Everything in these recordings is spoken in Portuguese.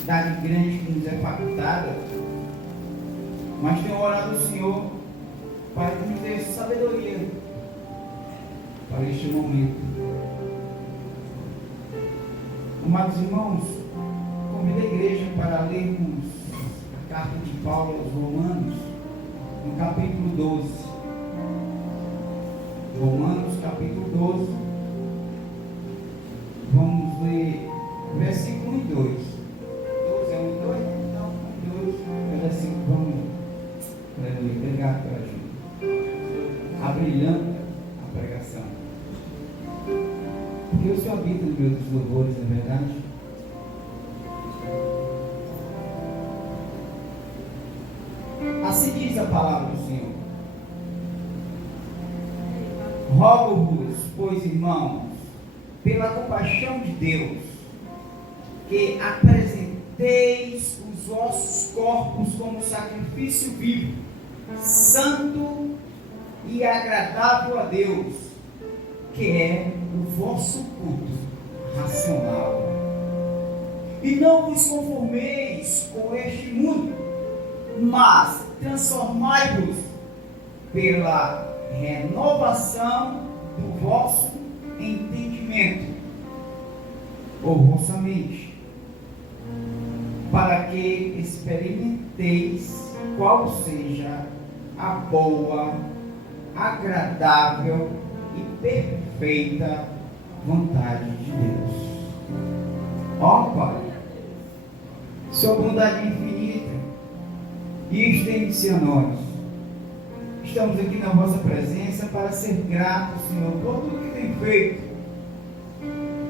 oportunidade grande que nos é facultada, mas tenho orado ao Senhor para que nos dê sabedoria para este momento. Amados irmãos, convido a igreja para lermos a carta de Paulo aos Romanos, no capítulo 12. Romanos, capítulo 12. Vamos ler versículo 1 e 2. 12 é 1 e 2? Não, 1 e 2. Versículo, vamos. Aleluia. Obrigado pela ajuda. Abrilhando a pregação. Porque o Senhor habita no meio dos louvores, não é verdade? Assim diz a palavra do Senhor. Rogo-vos, pois, irmãos, pela compaixão de Deus, que apresenteis os vossos corpos como sacrifício vivo, santo e agradável a Deus, que é o vosso culto racional. E não vos conformeis com este mundo, mas transformai-vos pela renovação do vosso entendimento, ou vossa mente, para que experimenteis qual seja a boa, agradável e perfeita vontade de Deus. Ó Pai, sua bondade infinita, e estende-se a nós. Estamos aqui na vossa presença para ser gratos, Senhor, por tudo que tem feito,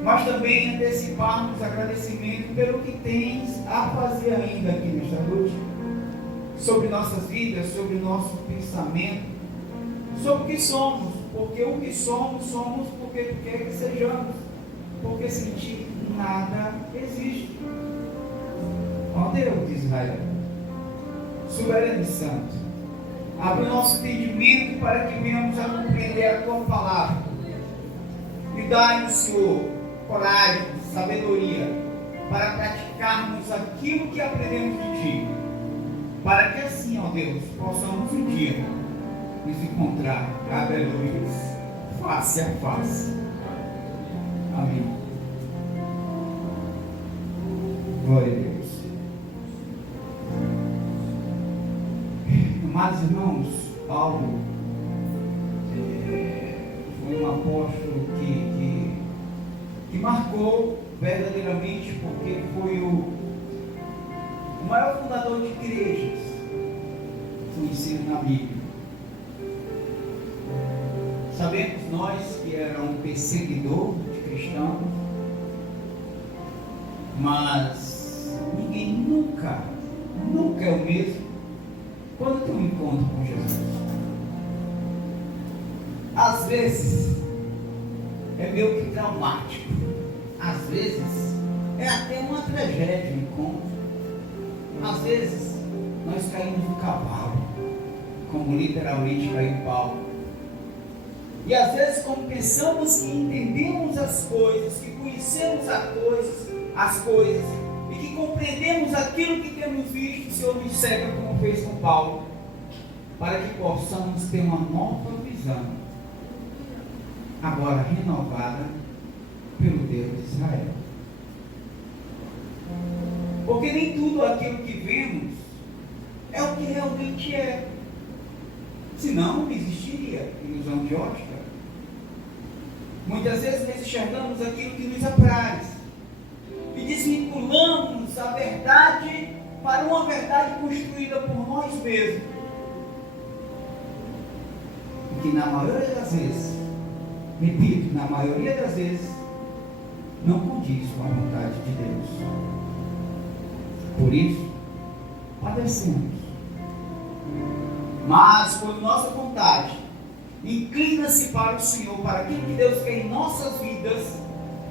mas também anteciparmos agradecimento pelo que tens a fazer ainda aqui nesta noite, sobre nossas vidas, sobre o nosso pensamento, sobre o que somos, porque o que somos, somos porque tu quer que sejamos, porque sem ti nada existe. Ó Deus de Israel, soberano e santo, abre o nosso entendimento para que venhamos a compreender a tua palavra, e dai-nos, Senhor, coragem, sabedoria, para praticarmos aquilo que aprendemos de ti, para que assim, ó Deus, possamos um dia nos encontrar, aleluia, face a face. Amém. Glória a Deus. Amados irmãos, Paulo foi um apóstolo que marcou verdadeiramente, porque foi o maior fundador de igrejas conhecido na Bíblia. Sabemos nós que era um perseguidor de cristãos, mas ninguém nunca é o mesmo quando tem um encontro com Jesus. Às vezes é meio que traumático, às vezes é até uma tragédia o encontro, às vezes nós caímos do cavalo, como literalmente caiu Paulo. E às vezes, como pensamos que entendemos as coisas, que conhecemos as coisas, e que compreendemos aquilo que temos visto, o Senhor nos cega como fez com Paulo, para que possamos ter uma nova visão, agora renovada pelo Deus de Israel. Porque nem tudo aquilo que vemos é o que realmente é. Senão não existiria ilusão de ótica. Muitas vezes nós enxergamos aquilo que nos apraz e desvinculamos a verdade para uma verdade construída por nós mesmos, e que na maioria das vezes, repito, na maioria das vezes, não condiz com a vontade de Deus. Por isso, padecemos. Mas quando nossa vontade inclina-se para o Senhor, para aquilo que Deus quer em nossas vidas,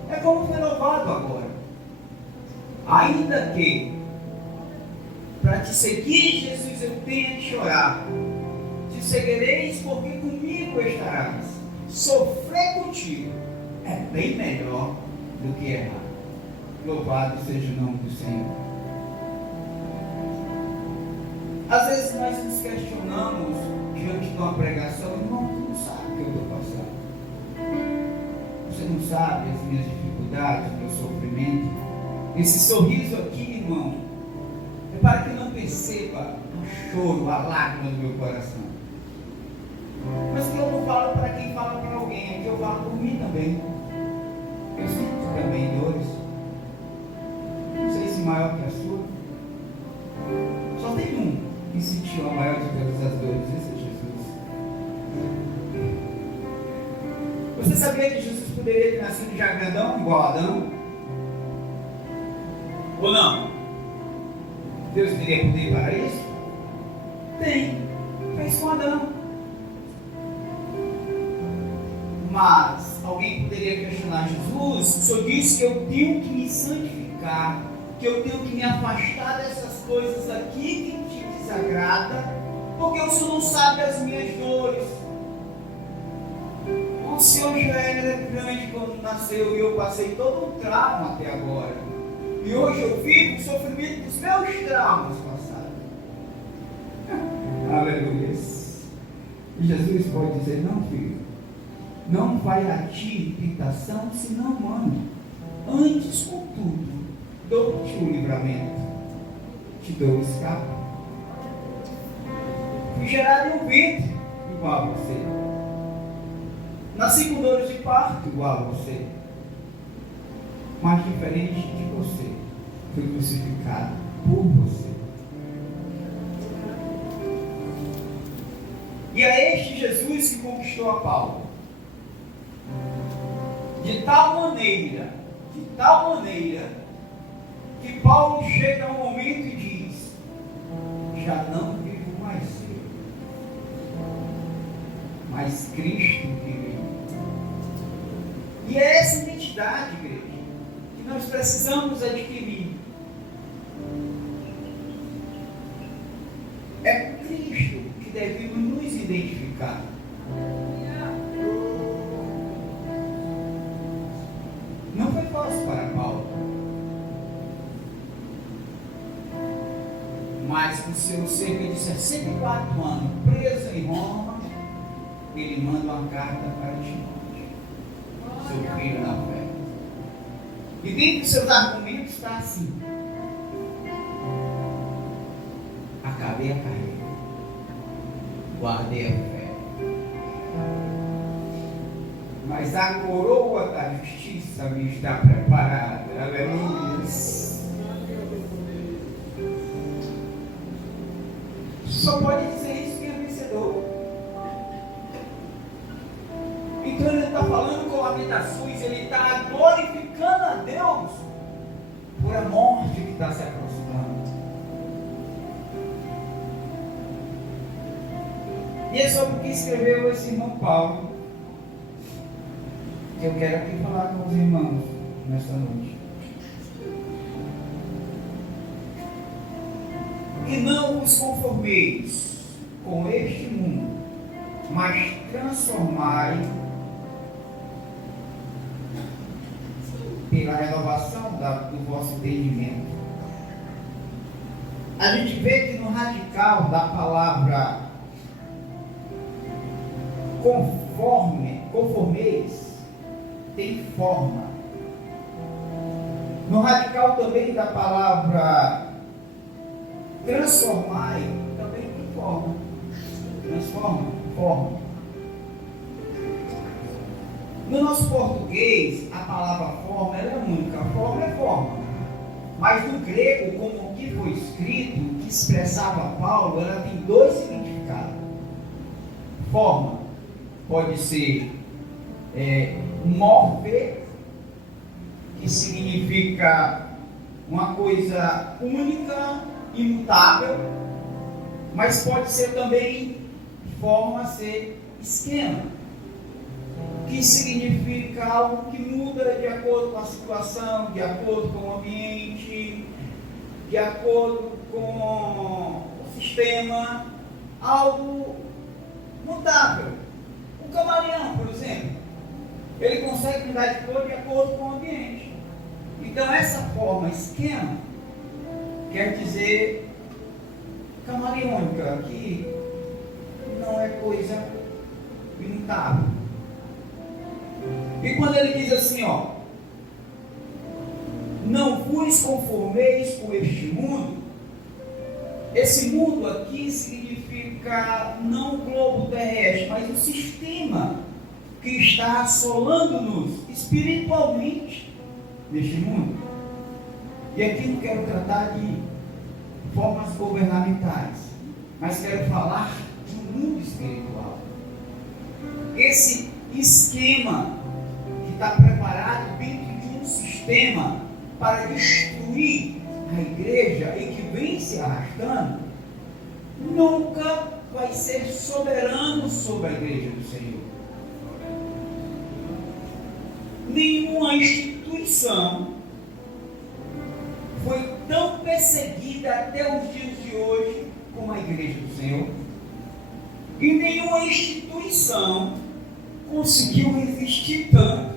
é como foi louvado agora. Ainda que para te seguir, Jesus, eu tenha que chorar, te seguireis porque comigo estarás. Sofrer contigo é bem melhor do que errar. Louvado seja o nome do Senhor. Às vezes nós nos questionamos diante de uma pregação, irmão, tu não sabe o que eu estou passando. Você não sabe as minhas dificuldades, o meu sofrimento. Esse sorriso aqui, irmão, é para que não perceba o choro, a lágrima do meu coração. Mas que eu não falo para quem fala para alguém, é que eu falo por mim também. Eu sinto também dores. Não sei se maior que a sua. Só tem um que sentiu a maior de todas as dores, esse é Jesus. Você sabia que Jesus poderia ter nascido já grandão, igual a Adão? Ou não? Deus teria poder para isso? Tem. Fez com Adão. Mas alguém poderia questionar Jesus: o Senhor disse que eu tenho que me santificar, que eu tenho que me afastar dessas coisas aqui que te desagrada, porque o Senhor não sabe as minhas dores. O Senhor já era grande quando nasceu e eu passei todo um trauma até agora. E hoje eu vivo o sofrimento dos meus traumas passados. Aleluia. E Jesus pode dizer: não, filho, não vai a ti tentação, senão humana. Antes, contudo, dou-te o livramento, te dou o escape. Fui gerado em um ventre igual a você. Nasci com dores de parto igual a você. Mas diferente de você, fui crucificado por você. E é este Jesus que conquistou a Paulo. De tal maneira, que Paulo chega a um momento e diz: já não vivo mais eu, mas Cristo vive em mim. E é essa identidade, igreja, que nós precisamos adquirir. É Cristo que devemos nos identificar. Não foi fácil para Paulo, mas com seus cerca de 64 anos preso em Roma, ele manda uma carta para Timóteo, seu filho na fé. E dentro dos seus argumentos está assim: acabei a carreira, guardei a fé, mas a coroa da justiça me está preparada. Aleluia. Só pode dizer isso quem é vencedor. Então ele está falando com lamentações, ele está glorificando a Deus por a morte que está se aproximando. E é sobre o que escreveu esse irmão Paulo que eu quero aqui falar com os irmãos nesta noite. E não vos conformeis com este mundo, mas transformai pela renovação do vosso entendimento. A gente vê que no radical da palavra conformeis, tem forma. No radical também da palavra transformai, também tem forma. Transforma, forma. No nosso português, a palavra forma ela é única. Forma é forma. Mas no grego, como o que foi escrito, que expressava Paulo, ela tem dois significados. Forma pode ser morfe, que significa uma coisa única, imutável, mas pode ser também forma, ser esquema, que significa algo que muda de acordo com a situação, de acordo com o ambiente, de acordo com o sistema, algo mutável. O camaleão, por exemplo, ele consegue mudar de cor de acordo com o ambiente. Então essa forma, esquema, quer dizer camaleônica, que não é coisa imutável. E quando ele diz assim, ó, não vos conformeis com este mundo, esse mundo aqui significa não o globo terrestre, mas o sistema que está assolando-nos espiritualmente neste mundo. E aqui não quero tratar de formas governamentais, mas quero falar do mundo espiritual. Esse esquema que está preparado dentro de um sistema para destruir a igreja e que vem se arrastando, nunca vai ser soberano sobre a igreja do Senhor. Nenhuma instituição foi tão perseguida até os dias de hoje como a igreja do Senhor. E nenhuma instituição conseguiu resistir tanto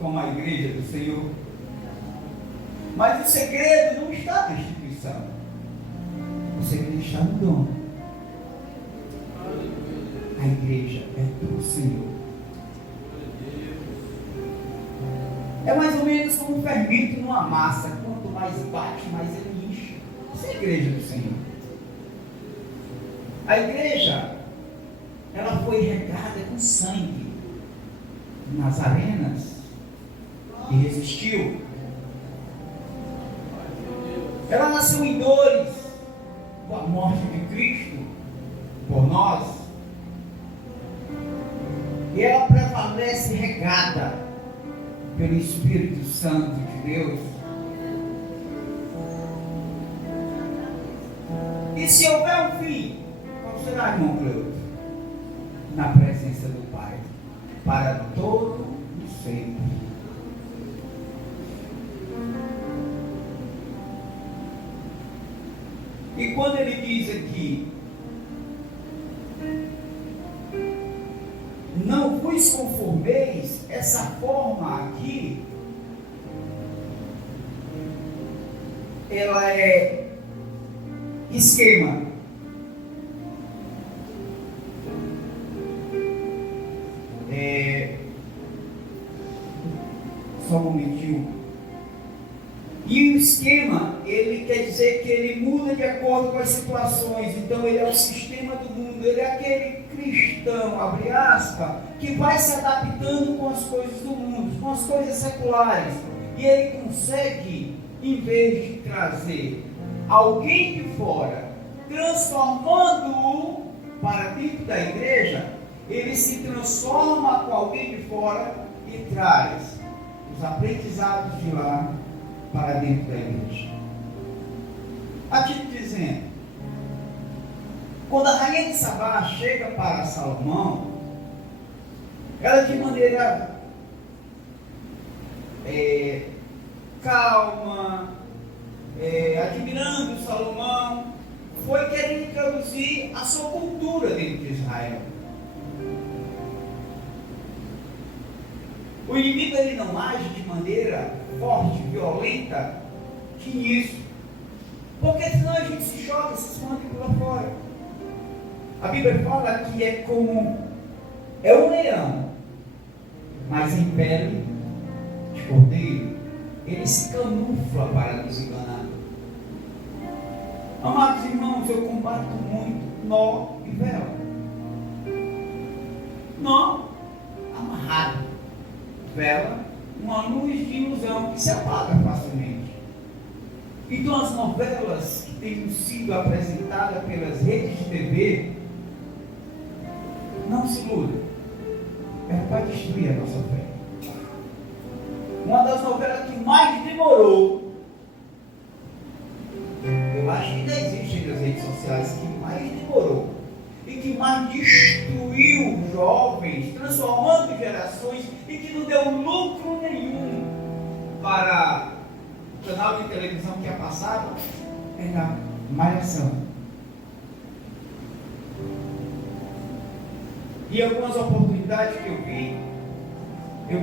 como a igreja do Senhor. Mas o segredo não está na instituição. O segredo está no dono. A igreja é do Senhor. É mais ou menos como um fermento numa massa. Quanto mais bate, mais ele enche. Essa é a igreja do Senhor. A igreja, ela foi regada com sangue nas arenas e resistiu. Ela nasceu em dores com a morte de Cristo por nós. E ela prevalece regada pelo Espírito Santo de Deus. E se houver um fim, qual será, irmão Cleuto? Na presença do Pai, para todo o sempre. E quando ele diz aqui, não vos conformeis, essa forma aqui, ela é esquema. Só um momentinho. E o esquema, ele quer dizer que ele muda de acordo com as situações. Então ele é o sistema do mundo, ele é aquele cristão, abre aspas, que vai se adaptando com as coisas do mundo, com as coisas seculares. E ele consegue, em vez de trazer alguém de fora, transformando-o para dentro da igreja, ele se transforma com alguém de fora e traz os aprendizados de lá para dentro da igreja. Aqui dizendo, quando a rainha de Sabá chega para Salomão, ela de maneira calma, admirando Salomão, foi querer introduzir a sua cultura dentro de Israel. O inimigo ele não age de maneira forte, violenta, que isso. Porque senão a gente se choca, se esconde por lá fora. A Bíblia fala que é como um leão, mas em pele de cordeiro. Ele se camufla para nos enganar. Amados irmãos, eu combato muito nó e vela. Nó amarrado, vela, uma luz de ilusão que se apaga facilmente. Então as novelas que têm sido apresentadas pelas redes de TV, não se iluda, é para destruir a nossa fé. Uma das novelas que mais demorou, eu acho que ainda existe nas redes sociais, que mais demorou e que mais destruiu jovens, transformando gerações e que não deu lucro nenhum para o canal de televisão que é passado, é na Malhação. E algumas oportunidades que eu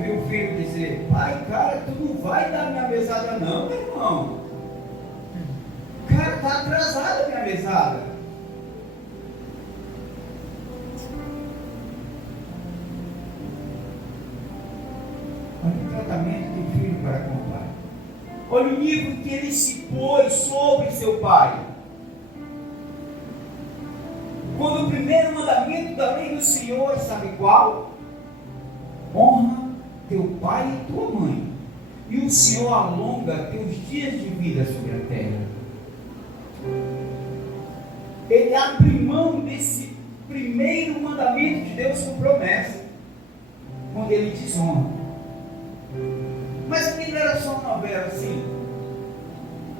vi o filho dizer: pai, cara, tu não vai dar minha mesada não, meu irmão. Cara, está atrasada a minha mesada. Olha o tratamento do filho para com o pai. Olha o nível que ele se pôs sobre seu pai. Quando o primeiro mandamento da lei do Senhor, sabe qual? Honra teu pai e tua mãe, e o Senhor alonga teus dias de vida sobre a terra. Ele abre mão desse primeiro mandamento de Deus com promessa, quando ele desonra. Mas aqui não era só uma novela assim,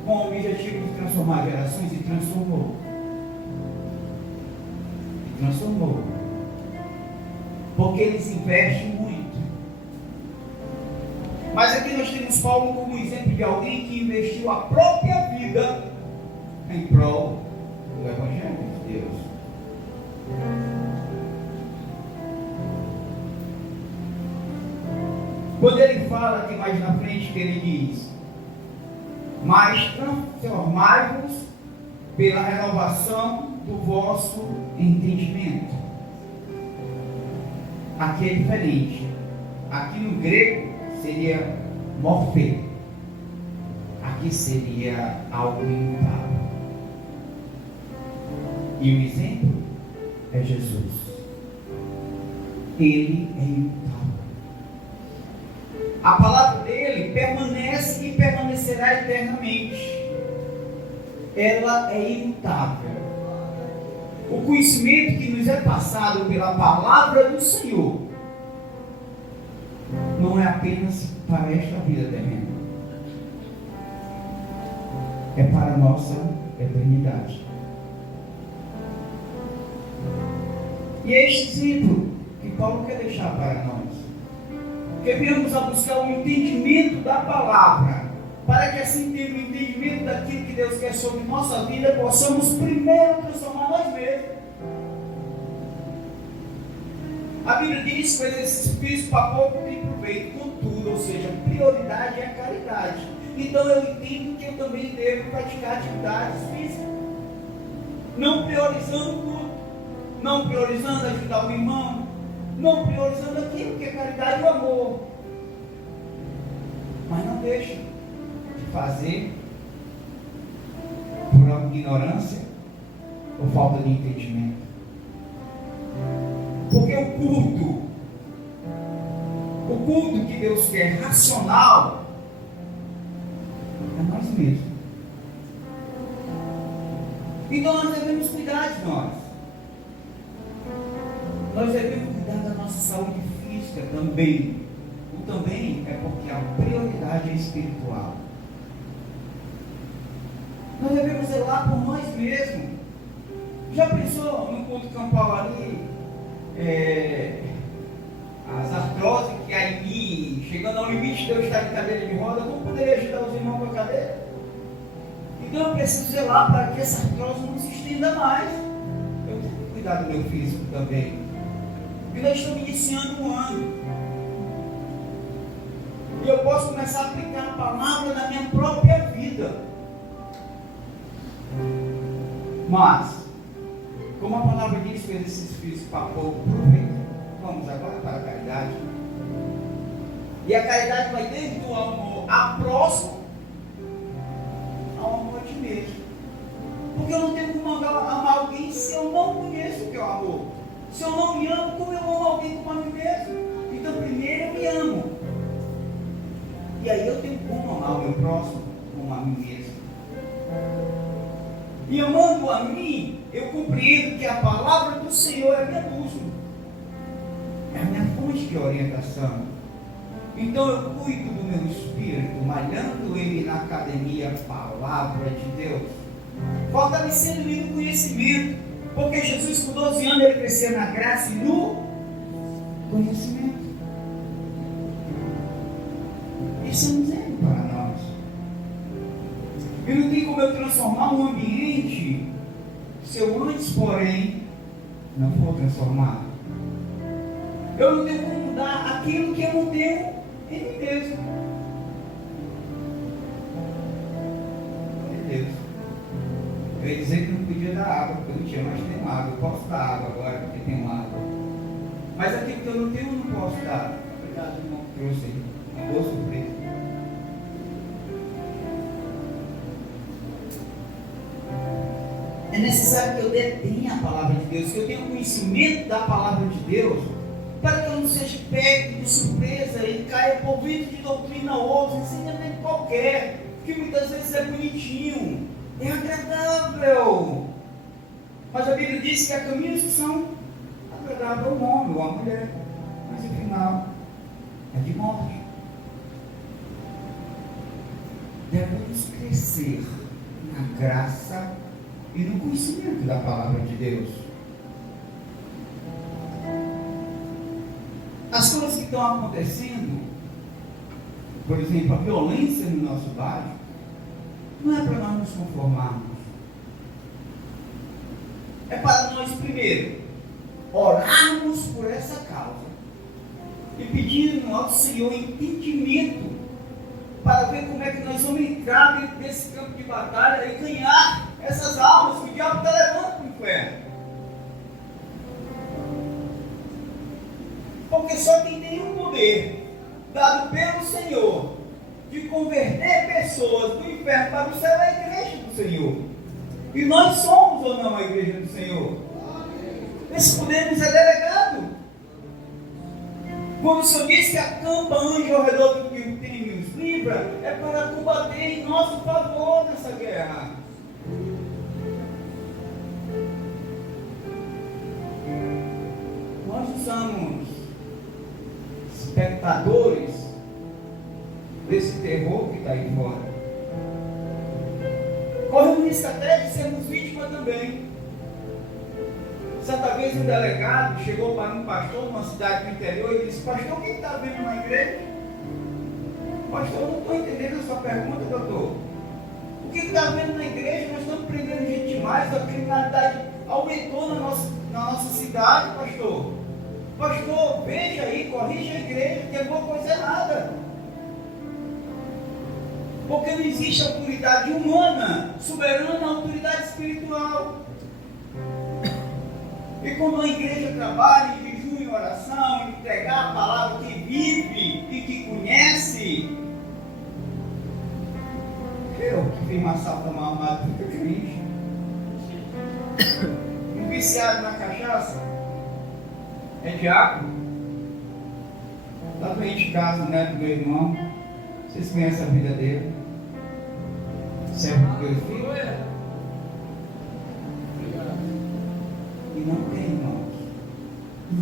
com o objetivo de transformar gerações, e transformou. Porque eles investem muito. Mas aqui nós temos Paulo como exemplo de alguém que investiu a própria vida em prol do Evangelho de Deus. Quando ele fala aqui mais na frente, que ele diz: mas transformai-vos pela renovação do vosso entendimento. Aqui é diferente. Aqui no grego seria morfê. Aqui seria algo imutável. E o exemplo é Jesus. Ele é imutável. A palavra dele permanece e permanecerá eternamente. Ela é imutável. O conhecimento que nos é passado pela palavra do Senhor não é apenas para esta vida terrena, é para a nossa eternidade. E é este exemplo que Paulo quer deixar para nós, que viemos a buscar o entendimento da palavra, para que assim, tendo o entendimento daquilo que Deus quer sobre nossa vida, possamos primeiro transformar nós mesmos. A Bíblia diz que o exercício físico para pouco tem proveito, contudo, ou seja, prioridade é a caridade. Então eu entendo que eu também devo praticar atividades físicas, não priorizando o culto, não priorizando ajudar o irmão, não priorizando aquilo que é caridade e o amor, mas não deixa de fazer por ignorância ou falta de entendimento. Porque o culto que Deus quer racional é nós mesmos. Então nós devemos cuidar de nós. Nós devemos cuidar da nossa saúde física também. O também é porque a prioridade é espiritual. Nós devemos zelar por nós mesmos. Já pensou no culto campal ali? As artroses que há em mim, chegando ao limite de eu estar em cadeira de roda, como poderia ajudar os irmãos com a cadeira? Então eu preciso zelar para que essa artrose não se estenda mais. Eu tenho que cuidar do meu físico também. E nós estamos iniciando um ano. E eu posso começar a aplicar a palavra na minha própria vida. Mas, como a palavra diz que o exercício físico para pouco proveito, vamos agora para a caridade. E a caridade vai desde o amor a próximo ao amor a ti mesmo. Porque eu não tenho como amar alguém se eu não conheço o que é o amor. Se eu não me amo, como eu amo alguém como a mim mesmo? Então primeiro eu me amo. E aí eu tenho como amar o meu próximo como a mim mesmo. E amando a mim, eu compreendo que a palavra do Senhor é a minha bússola, é a minha fonte de orientação. Então eu cuido do meu espírito, malhando ele na academia, palavra de Deus, fortalecendo ele no conhecimento, porque Jesus com 12 anos ele cresceu na graça e no conhecimento. Isso é um exemplo para nós. E não tem como eu transformar um ambiente se eu antes, porém, não for transformado. Eu não tenho como mudar aquilo que eu não tenho em mim mesmo. Meu Deus. Eu ia dizer que não podia dar água, porque eu não tinha, mas tenho água. Eu posso dar água agora, porque tenho água. Mas aquilo que eu não tenho, eu não posso dar. Obrigado, irmão, que trouxe aí. Uma boa surpresa. É necessário que eu detenha a palavra de Deus, que eu tenha conhecimento da palavra de Deus, para que eu não seja pego de surpresa e caia por vento de doutrina ou outro, ensinamento qualquer, que muitas vezes é bonitinho, é agradável. Mas a Bíblia diz que há caminhos que são agradáveis ao homem ou à mulher, mas no final é de morte. Devemos crescer na graça e no conhecimento da palavra de Deus. As coisas que estão acontecendo, por exemplo, a violência no nosso bairro, não é para nós nos conformarmos. É para nós, primeiro, orarmos por essa causa e pedir ao Senhor entendimento para ver como é que nós vamos entrar dentro desse campo de batalha e ganhar essas almas que o diabo está levando para o inferno. Porque só quem tem um poder dado pelo Senhor de converter pessoas do inferno para o céu é a igreja do Senhor. E nós somos ou não a igreja do Senhor? Esse poder nos é delegado. Quando o Senhor diz que acampa anjo ao redor do que o tem e os livra, é para combater em nosso favor nessa guerra. Nós não somos espectadores desse terror que está aí fora. Corre o risco até de sermos vítimas também. Certa vez um delegado chegou para um pastor numa cidade do interior e disse: pastor, o que está vendo na igreja? Pastor, eu não estou entendendo a sua pergunta, doutor. O que está vendo na igreja? Nós estamos prendendo gente demais, a criminalidade aumentou na nossa cidade, pastor. Pastor, veja aí, corrija a igreja, tem alguma coisa errada. Porque não existe autoridade humana soberana à autoridade espiritual. E quando a igreja trabalha em jejum e oração, em entregar a palavra que vive e que conhece, eu que fiz uma salta mal armada do que eu fiz, um viciado na cachaça, é diabo, está doente de casa, né, do meu irmão, vocês conhecem a vida dele, servo do meu filho. E não tem, irmãos, um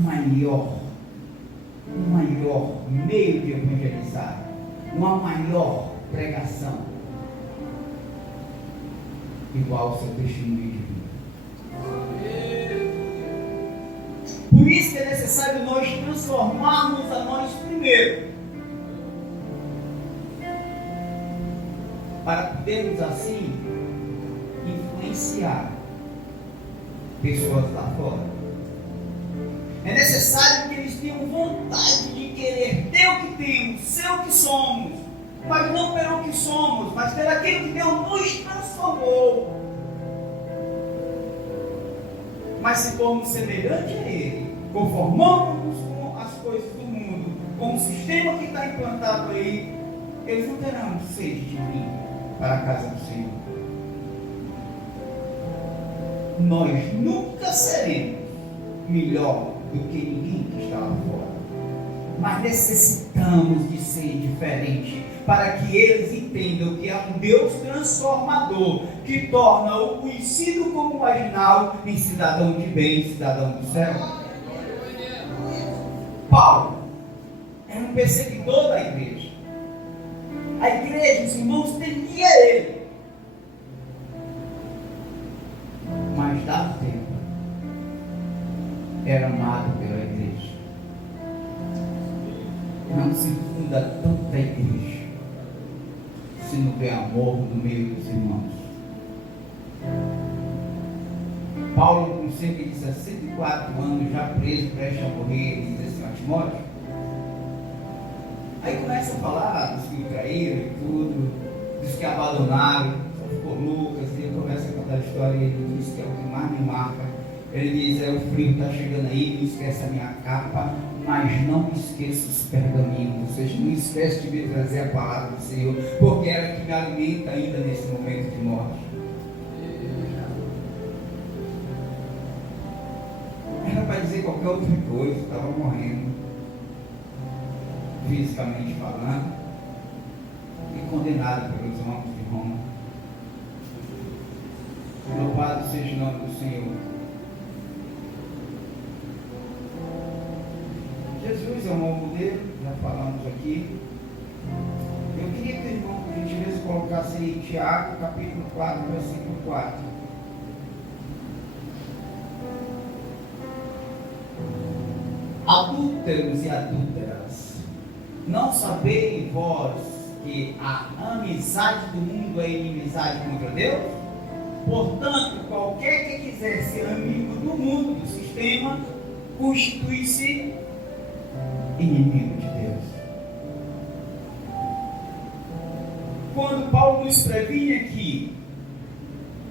maior meio de evangelizar, uma maior pregação, igual ao seu testemunho de vida. Por isso que é necessário nós transformarmos a nós primeiro, para podermos assim influenciar pessoas lá fora. É necessário que eles tenham vontade de querer ter o que temos, ser o que somos, mas não pelo que somos, mas pelo aquilo que Deus nos transformou. Mas se formos semelhante a Ele, conformamos-nos com as coisas do mundo, com o sistema que está implantado aí, eles não terão sede de vir para a casa do Senhor. Nós nunca seremos melhor do que ninguém que está lá fora, mas necessitamos de ser diferente, para que eles entendam que é um Deus transformador, que torna o conhecido como marginal em cidadão de bem, cidadão do céu. Paulo era um perseguidor da igreja. A igreja, os irmãos, temia ele. Mas dado tempo, era amado pela igreja. Não se funda tanta igreja se não vê amor no meio dos irmãos. Paulo, com cerca de 64 anos, já preso, prestes a morrer, ele diz assim a Timóteo. Aí começa a falar dos que o traíram e tudo, dos que abandonaram, só ficou Lucas, e ele começa a contar a história e ele diz que é o que mais me marca, Ele diz, o frio está chegando aí, não esquece a minha capa, mas não esqueça os pergaminhos, ou seja, não esquece de me trazer a palavra do Senhor, porque ela que me alimenta ainda nesse momento de morte. Era para dizer qualquer outra coisa, estava morrendo, fisicamente falando, e condenado pelos homens de Roma. Louvado seja o nome do Senhor. Jesus é um bom modelo, já falamos aqui. Eu queria que o irmão, por gentileza, colocasse aí Tiago, capítulo 4, versículo 4. Adúlteros e adúlteras, não sabeis vós que a amizade do mundo é inimizade contra Deus? Portanto, qualquer que quiser ser amigo do mundo, do sistema, constitui-se inimigo de Deus. Quando Paulo nos previne aqui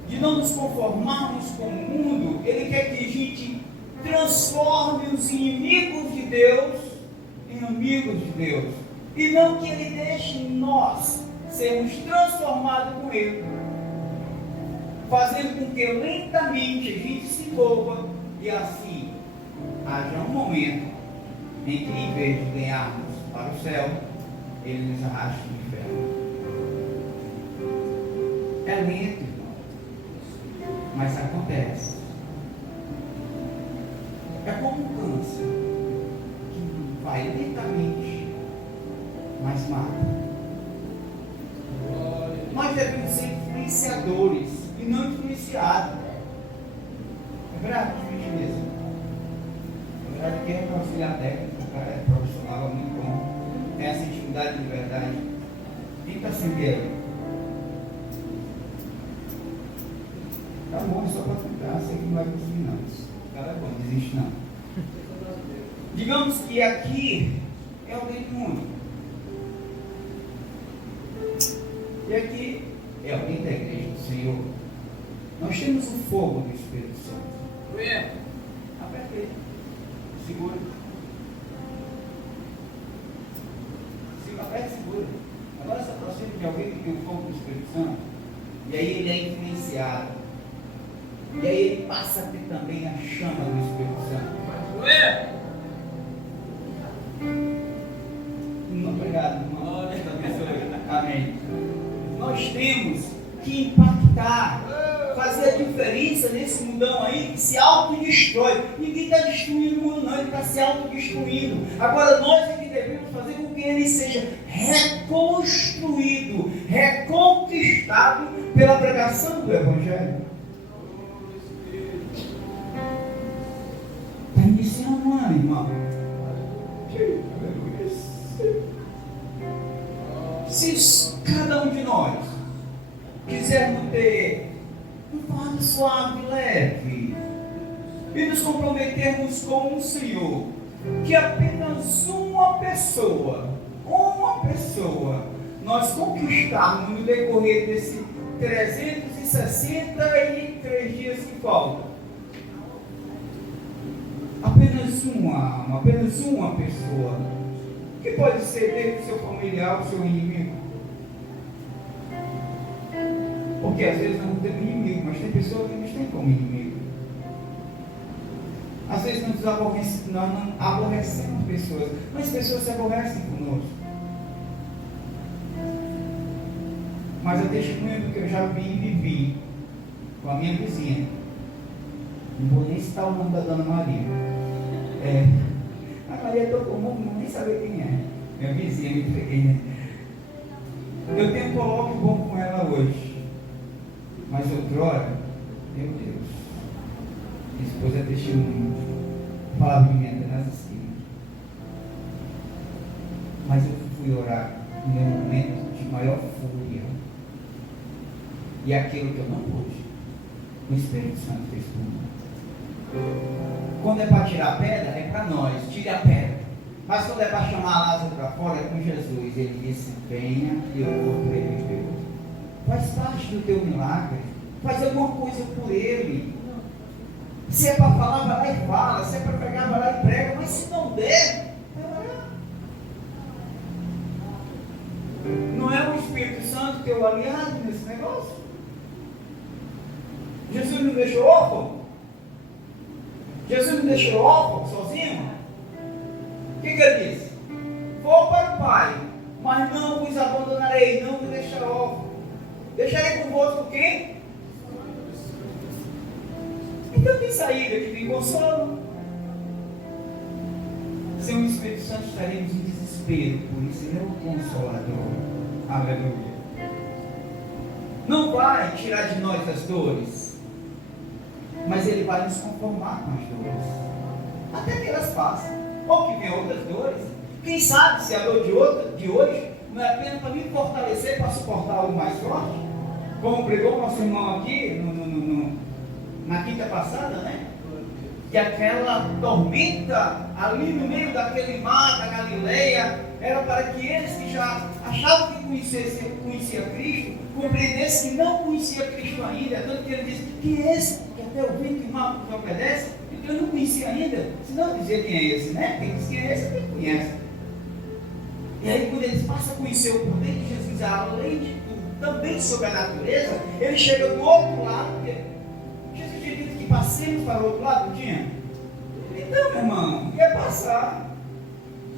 de não nos conformarmos com o mundo, ele quer que a gente transforme os inimigos de Deus em amigos de Deus, e não que ele deixe nós sermos transformados com ele, fazendo com que lentamente a gente se envolva e assim haja um momento em que, em vez de ganharmos para o céu, ele nos arrasta no inferno. É lento, irmão, mas acontece. É como um câncer que vai lentamente, mas mata. Nós devemos ser influenciadores e não influenciados. É verdade, mesmo. Na verdade, quem é meu auxiliar técnico, o cara é profissional, é muito bom, tem essa intimidade de verdade. Tenta acender aí. Tá bom, é só para tentar, sei que não vai conseguir não. O cara é bom, desiste não. Digamos que aqui é alguém do mundo. E aqui é alguém da igreja do Senhor. Nós temos o fogo do Espírito Santo. Aperta ele. Segura. Aperta e segura. Agora se aproxima de alguém que tem o fogo do Espírito Santo. E aí ele é influenciado. E aí ele passa a ter também a chama do Espírito Santo. Obrigado, irmão. Amém. Nós temos que impactar, fazer a diferença nesse mundão aí que se autodestrói. Ninguém está destruindo o mundo, não, ele está se autodestruindo. Agora nós é que devemos fazer com que ele seja reconstruído, reconquistado pela pregação do Evangelho. Está iniciando um ano, irmão. Se cada um de nós quisermos ter um fardo suave, leve, e nos comprometermos com o Senhor, que apenas uma pessoa, nós conquistarmos no decorrer desses 363 dias que faltam, apenas uma pessoa, que pode ser desde o seu familiar, o seu inimigo. Porque às vezes não temos inimigo, mas tem pessoas que nos têm como inimigo. Às vezes nós não aborrecemos pessoas, mas pessoas se aborrecem conosco. Mas eu testemunho do que eu já vi e vivi com a minha vizinha. Não vou nem citar o nome da Dona Maria. A Maria é todo comum, nem saber quem é. Minha vizinha, me entreguei. Eu tenho um colóquio bom com ela hoje. Mas outrora, meu Deus, minha esposa é testemunha. Falava de mim até nas esquinas. Mas eu fui orar no meu momento de maior fúria. E aquilo que eu não pude, o Espírito Santo fez por mim. Quando é para tirar a pedra, é para nós, tire a pedra. Mas quando é para chamar Lázaro para fora, é com Jesus. Ele disse, venha e o corpo reviveu. Faz parte do teu milagre. Faz alguma coisa por ele. Se é para falar, vai lá e fala. Se é para pregar, vai lá e prega. Mas se não der, vai lá. Não é o Espírito Santo que é o aliado nesse negócio? Jesus não deixou órfão? Jesus não deixou órfão sozinho? O que ele disse? Vou para o Pai, mas não vos abandonarei, não vos deixarei órfão. Deixarei convosco quem? Então tem saída que tem consolo. Sem o Espírito Santo estaremos em desespero, por isso ele é o Consolador. Aleluia. Não vai tirar de nós as dores, mas ele vai nos conformar com as dores, até que elas passem, ou que venham outras dores. Quem sabe se a dor de hoje não é apenas para me fortalecer para suportar algo mais forte, como pregou nosso irmão aqui na quinta passada, né? Que aquela tormenta ali no meio daquele mar da Galileia era para que eles que já achavam que conhecia Cristo, compreendessem que não conhecia Cristo ainda. Tanto que ele disse: quem é esse que até o vento e o mar nos obedece? Então eu não conhecia ainda. Se não dizer quem é esse, né? Quem diz quem é esse, quem conhece. E aí, quando eles passam a conhecer o poder de Jesus, além de tudo, também sobre a natureza, ele chega do outro lado. Jesus tinha dito que passemos para o outro lado, não tinha? Então, meu irmão, ia passar.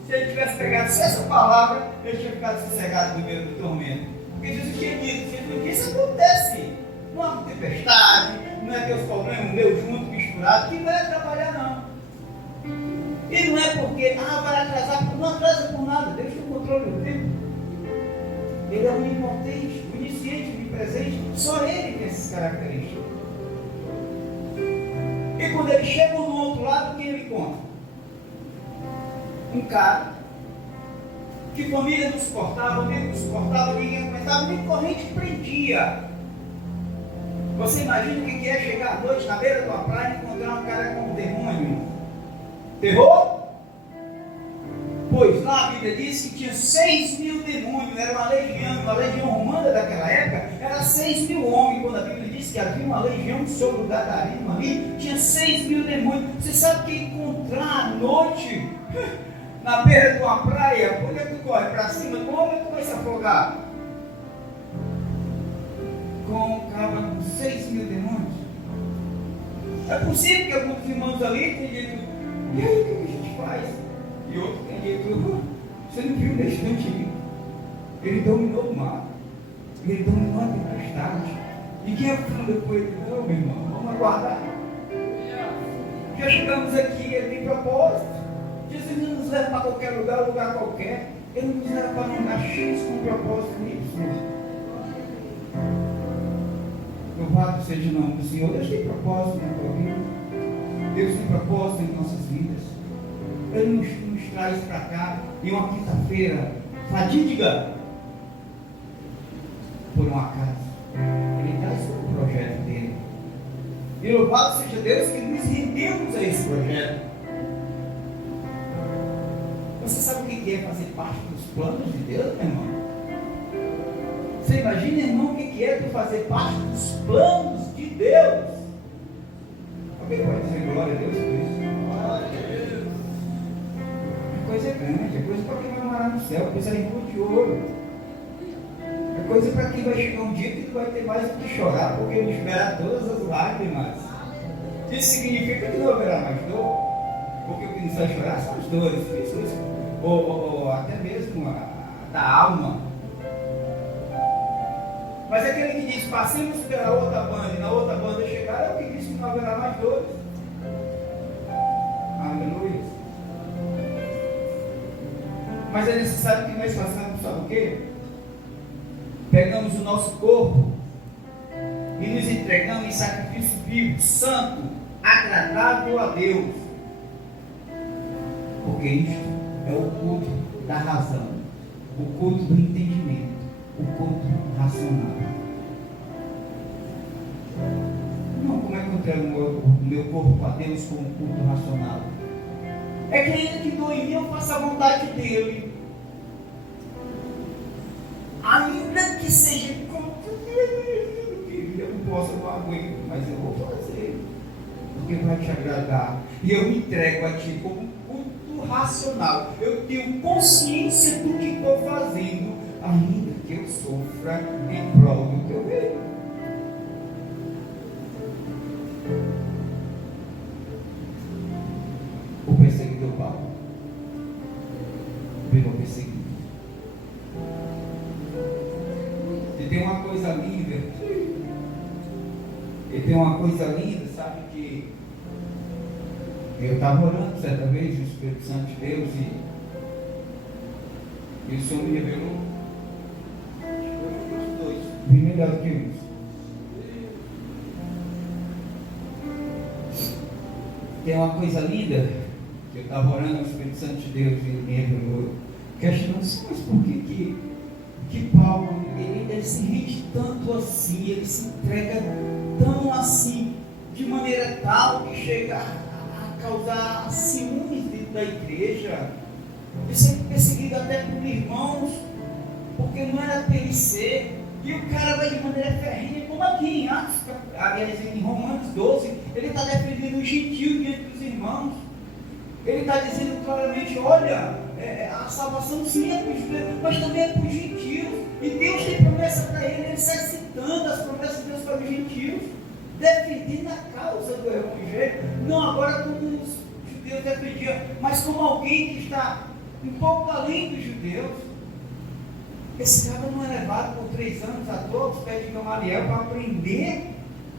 Se ele tivesse pegado só essa palavra, ele tinha ficado sossegado no meio do tormento. Porque Jesus tinha dito: se não disse, acontece. Não há uma tempestade, não é teus problemas, o meu junto, misturado, que vai atrapalhar, não. E não é porque, vai atrasar, não atrasa por nada, Deus tem o controle do tempo. Ele é onipotente, onisciente, onipresente, só ele tem essas características. E quando ele chega no outro lado, quem ele encontra? Um cara que família não suportava, nem não suportava, ninguém aguentava, nem corrente prendia. Você imagina o que é chegar à noite na beira de uma praia e encontrar um cara com um demônio? Terror? Pois lá a Bíblia diz que tinha 6.000 demônios, era uma legião romana daquela época, era 6.000 homens. Quando a Bíblia diz que havia uma legião sobre o Gadareno ali, tinha 6.000 demônios. Você sabe que encontrar à noite na beira de uma praia, por que tu corre para cima? Como é que tu vai se afogar? Com um cara com 6.000 demônios? É possível que alguns irmãos ali tenham dito: e aí, o que a gente faz? E outro tem dito: você não viu nesse instante? Ele dominou o mar, ele dominou a tempestade. E quem afunda com ele? Não, meu irmão, vamos aguardar. Já chegamos aqui, ele tem propósito. Jesus não nos leva para qualquer lugar qualquer. Ele nos leva para um lugar X com propósito Y. Louvado seja o nome do Senhor. Deus tem propósito na tua vida. Deus tem propósito em nossas vidas. Ele nos traz para cá em uma quinta-feira fatídica, por um acaso. Ele traz o projeto dele. E louvado seja Deus que nos rendemos a esse projeto. Você sabe o que é fazer parte dos planos de Deus, meu irmão? Você imagina, irmão, o que é tu fazer parte dos planos de Deus? Alguém pode dizer glória a Deus por isso? Glória a Deus. É coisa grande, é coisa para quem vai morar no céu, é coisa em rua de ouro. É coisa para quem vai chegar um dia que tu vai ter mais o que chorar, porque ele espera todas as lágrimas. Isso significa que não haverá mais dor, porque o que nos vai chorar são as dores, ou até mesmo da alma. Mas aquele que diz: passemos pela outra banda, e na outra banda chegar, é o que diz que não haverá mais dores. Aleluia. Mas é necessário que nós façamos, sabe o quê? Pegamos o nosso corpo e nos entregamos em sacrifício vivo, santo, agradável a Deus. Porque isto é o culto da razão, o culto do entendimento, o culto racional. Não, como é que eu entrego o meu corpo a Deus com um culto racional? É que ainda que doe em mim, eu faça a vontade dele. Ainda que seja como eu não posso, eu não aguento, mas eu vou fazer. porque vai te agradar. E eu me entrego a Ti como um culto racional. Eu tenho consciência do que estou fazendo, ainda que eu sofra em prol do Teu reino. O perseguidor Paulo virou perseguido. E tem uma coisa linda. E tem uma coisa linda, sabe, que eu estava orando certa vez no Espírito Santo de Deus e o Senhor me revelou. Os dois, bem melhor do que isso. Tem uma coisa linda que eu estava orando no Espírito Santo de Deus e ele me revelou. Questionando-se, mas por que Paulo, ele se rende tanto assim, ele se entrega tão assim, de maneira tal que chega a causar ciúmes dentro da igreja, de ser perseguido até por irmãos, porque não era para ele ser, e o cara vai de maneira ferrenha, como aqui em Atos, aliás, em Romanos 12, ele está defendendo o gentil diante dos irmãos. Ele está dizendo claramente, olha, a salvação sim é para os judeus, mas também é para os gentios. E Deus tem promessa para ele está citando as promessas de Deus para os gentios, defendendo a causa do Evangelho, não agora como os judeus defendiam, mas como alguém que está um pouco além dos judeus. Esse cara não é levado por 3 anos a todos, pés de Gamaliel, para aprender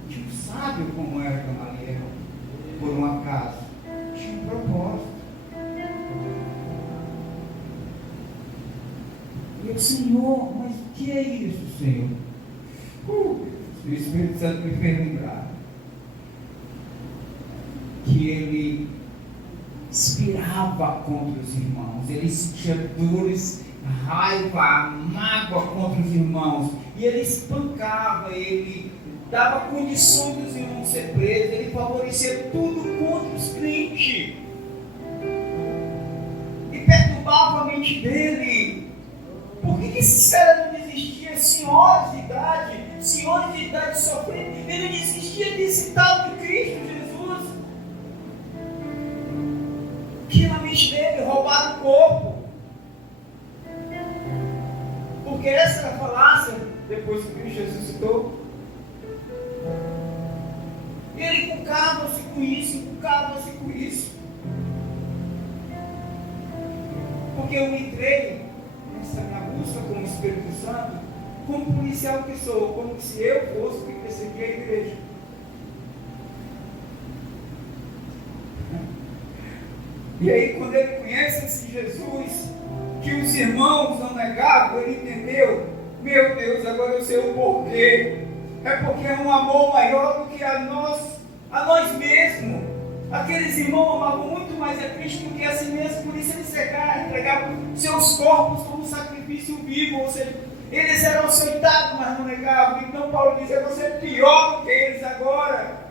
de um sábio como era Gamaliel, por um acaso. Tinha um propósito. E o Senhor, mas o que é isso, Senhor? O Espírito Santo me fez lembrar que ele inspirava contra os irmãos, ele sentia dores, raiva, mágoa contra os irmãos, e ele espancava, ele dava condições dos irmãos ser presos, ele favorecia tudo contra os crentes e perturbava a mente dele. Por que esses caras não desistiam? Senhores de idade sofrendo, ele não desistia desse tal de Cristo Jesus, que na mente dele roubaram o corpo. Porque essa era a falácia depois que Cristo ressuscitou. E ele inculcava-se com isso. Porque eu entrei nessa minha busca como Espírito Santo, como policial que sou, como se eu fosse que perseguia a igreja. E aí, quando ele conhece esse Jesus, que os irmãos não negavam, ele entendeu: meu Deus, agora eu sei o porquê. É porque é um amor maior do que a nós mesmos. Aqueles irmãos amavam muito mais a Cristo do que a si mesmo, por isso eles entregavam seus corpos como sacrifício vivo, ou seja, eles eram aceitados, mas não negavam. Então Paulo diz: você é pior do que eles agora.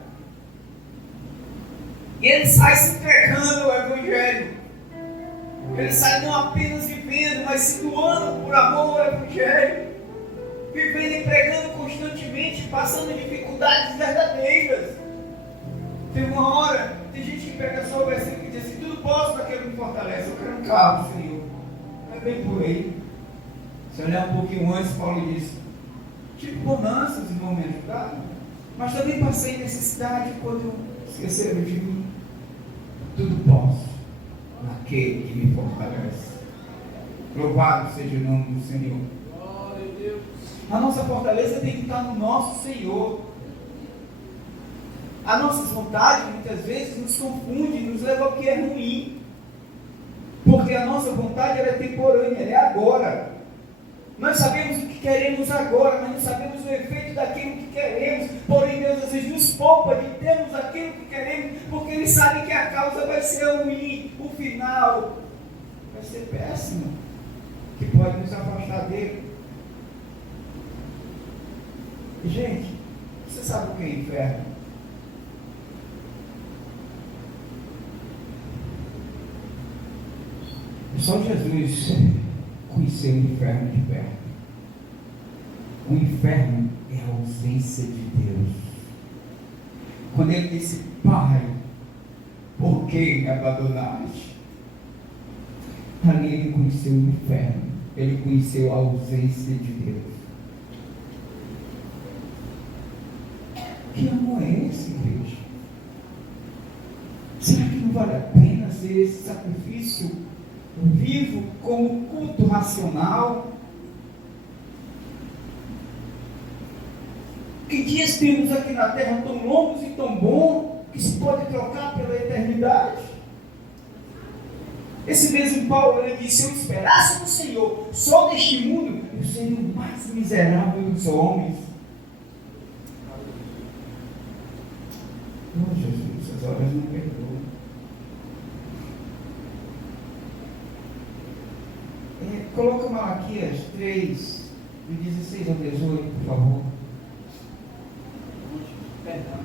E ele sai se entregando ao Evangelho. Ele sai não apenas vivendo, mas se doando por amor ao Evangelho, vivendo e pregando constantemente, passando dificuldades verdadeiras. Tem uma hora, tem gente que pega só o versículo e diz assim: tudo posso para aquele que me fortalece. Eu quero um carro, Senhor. Não é bem por aí. Se olhar um pouquinho antes, Paulo diz: tive bonanças, irmão, me ajudaram, mas também passei necessidade quando esqueceram de mim. Tudo posso naquele que me fortalece. Louvado seja o nome do Senhor. A nossa fortaleza tem que estar no nosso Senhor. As nossas vontades muitas vezes nos confundem, nos levam ao que é ruim, porque a nossa vontade ela é temporânea, ela é agora. Nós sabemos o que queremos agora, mas não sabemos o efeito daquilo que queremos. Porém, Deus às vezes nos poupa de termos aquilo que queremos, porque Ele sabe que a causa vai ser ruim, o final vai ser péssimo, que pode nos afastar dele. E, gente, você sabe o que é inferno? Só Jesus conheceu o inferno de perto. O inferno é a ausência de Deus. Quando ele disse: Pai, por que me abandonaste? Ali ele conheceu o inferno, ele conheceu a ausência de Deus. Que amor é esse, igreja? Será que não vale a pena ser esse sacrifício vivo como culto racional? Que dias temos aqui na terra tão longos e tão bons que se pode trocar pela eternidade? Esse mesmo Paulo, ele disse: se eu esperasse no Senhor só neste mundo, eu seria o mais miserável dos homens. Oh Jesus, as horas não perdoam. Coloca Malaquias 3, do 16 ao 18, por favor. Perdão.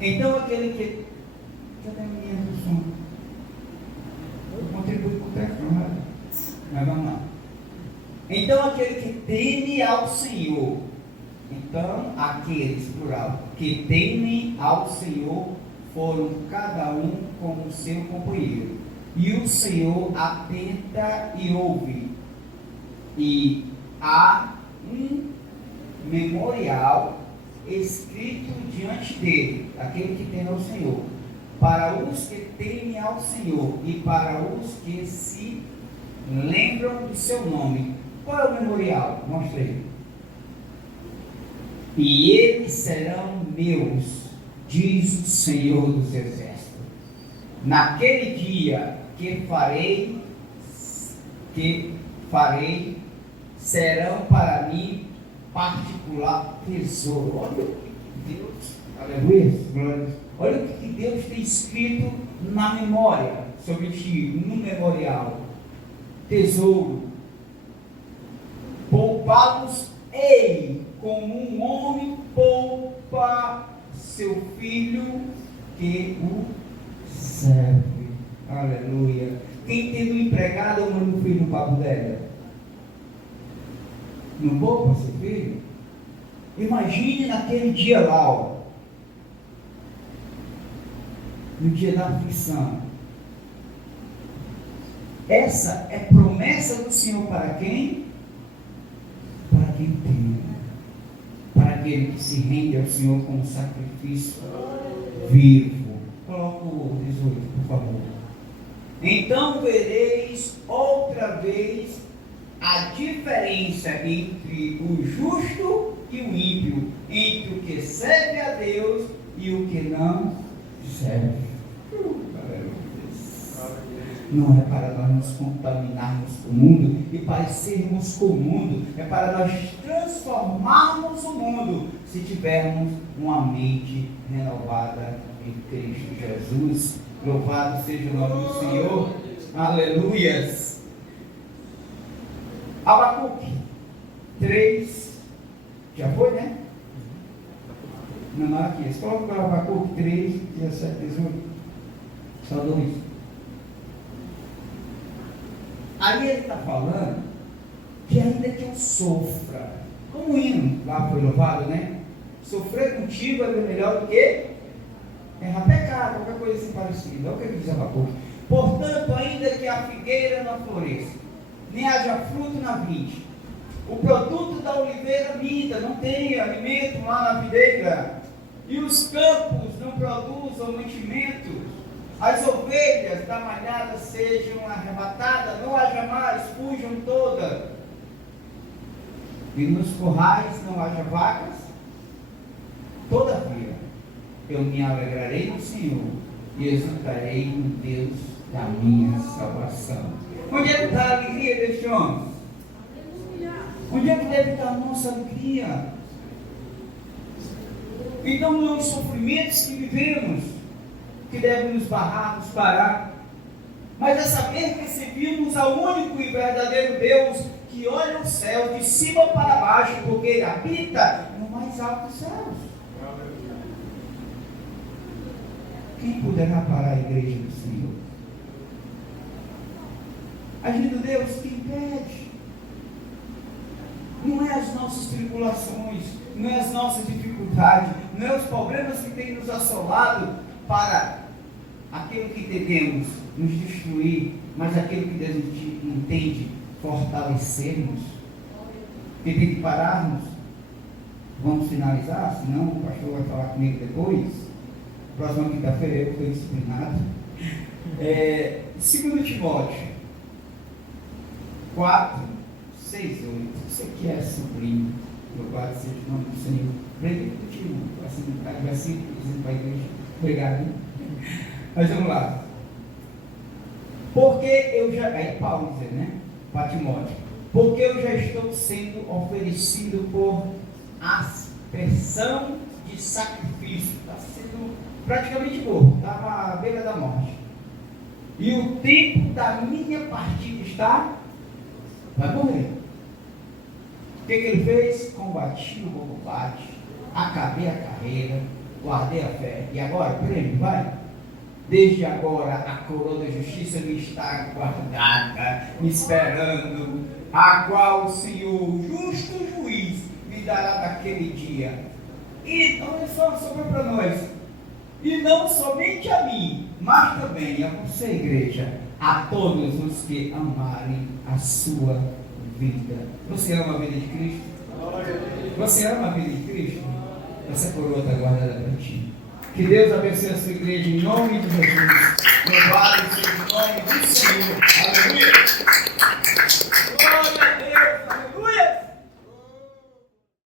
Então aquele que... Cadê a minha do som? Eu contribuo com o teclado. Mas vamos lá. Então aquele que teme ao Senhor. Então aqueles, plural, que temem ao Senhor foram cada um como seu companheiro. E o Senhor atenta e ouve. E há um memorial escrito diante dele, aquele que teme ao Senhor, para os que temem ao Senhor e para os que se lembram do seu nome. Qual é o memorial? Mostra aí. E eles serão meus, diz o Senhor dos Exércitos. Naquele dia que farei, serão para mim particular tesouro. Olha o que Deus, aleluia, olha o que Deus tem escrito na memória sobre ti, no memorial. Tesouro. Poupá-los ei, como um homem poupa seu filho que o serve. Aleluia. Quem tendo um empregado ou um filho no papo dela? Não poupa seu filho? Imagine naquele dia lá, ó, no dia da aflição. Essa é promessa do Senhor para quem? Para quem tem. Para aquele que se rende ao Senhor como sacrifício vivo. Coloca o 18, por favor. Então vereis outra vez a diferença entre o justo e o ímpio, entre o que serve a Deus e o que não serve. Não é para nós nos contaminarmos com o mundo e parecermos com o mundo, é para nós transformarmos o mundo se tivermos uma mente renovada em Cristo Jesus. Louvado seja o nome do Senhor. Aleluias. Abacuque 3, já foi, né? Não, aqui. Você coloca para Abacuque 3, 17, 18. Só 2. Aí ele está falando que ainda que eu sofra, como o hino lá foi louvado, né? Sofrer contigo é melhor do que errar, pecado, qualquer coisa assim parecida. Olha o que ele diz Abacuque. Portanto, ainda que a figueira não floresça, nem haja fruto na vide, o produto da oliveira minta, não tem alimento lá na videira, e os campos não produzam mantimento, as ovelhas da malhada sejam arrebatadas, não haja mais, fujam todas, e nos currais não haja vacas, todavia eu me alegrarei no Senhor e exultarei no Deus da minha salvação. Onde é que está a alegria deste homem? Onde é que deve estar a nossa alegria? Então não é os sofrimentos que vivemos que devem nos barrar, nos parar, mas é saber que servimos ao único e verdadeiro Deus que olha o céu de cima para baixo, porque Ele habita no mais alto dos céus. Quem poderá parar a igreja do Senhor? Agindo Deus, que impede? não é as nossas tribulações, não é as nossas dificuldades, não é os problemas que têm nos assolado para aquilo que entendemos nos destruir, mas aquilo que Deus entende fortalecermos. Que tem que pararmos. Vamos finalizar, senão o pastor vai falar comigo depois. Próxima quinta-feira eu fui disciplinado. 2 Timóteo 4, 6, 8. Isso aqui é sobrinho. Louvado seja o nome do Senhor. Aprendi contigo. Assim, versículo dizendo para a igreja. Obrigado. Hein? Mas vamos lá. Porque eu já. Aí Paulo diz, né? Para Timóteo. Porque eu já estou sendo oferecido por aspersão de sacrifício. Está sendo praticamente morto. Estava à beira da morte. E o tempo da minha partida está. Vai morrer. O que ele fez? Combati o bom combate, acabei a carreira, guardei a fé. E agora, prêmio, vai? Desde agora a coroa da justiça me está guardada, me esperando, a qual o Senhor, justo juiz, me dará naquele dia. E olha só, sobrou para nós. E não somente a mim, mas também a você, igreja, a todos os que amarem a sua vida. Você ama a vida de Cristo? Você ama a vida de Cristo? Essa coroa está guardada para ti. Que Deus abençoe a sua igreja em nome de Jesus. Louvado seja o nome do Senhor. Aleluia. Glória a Deus.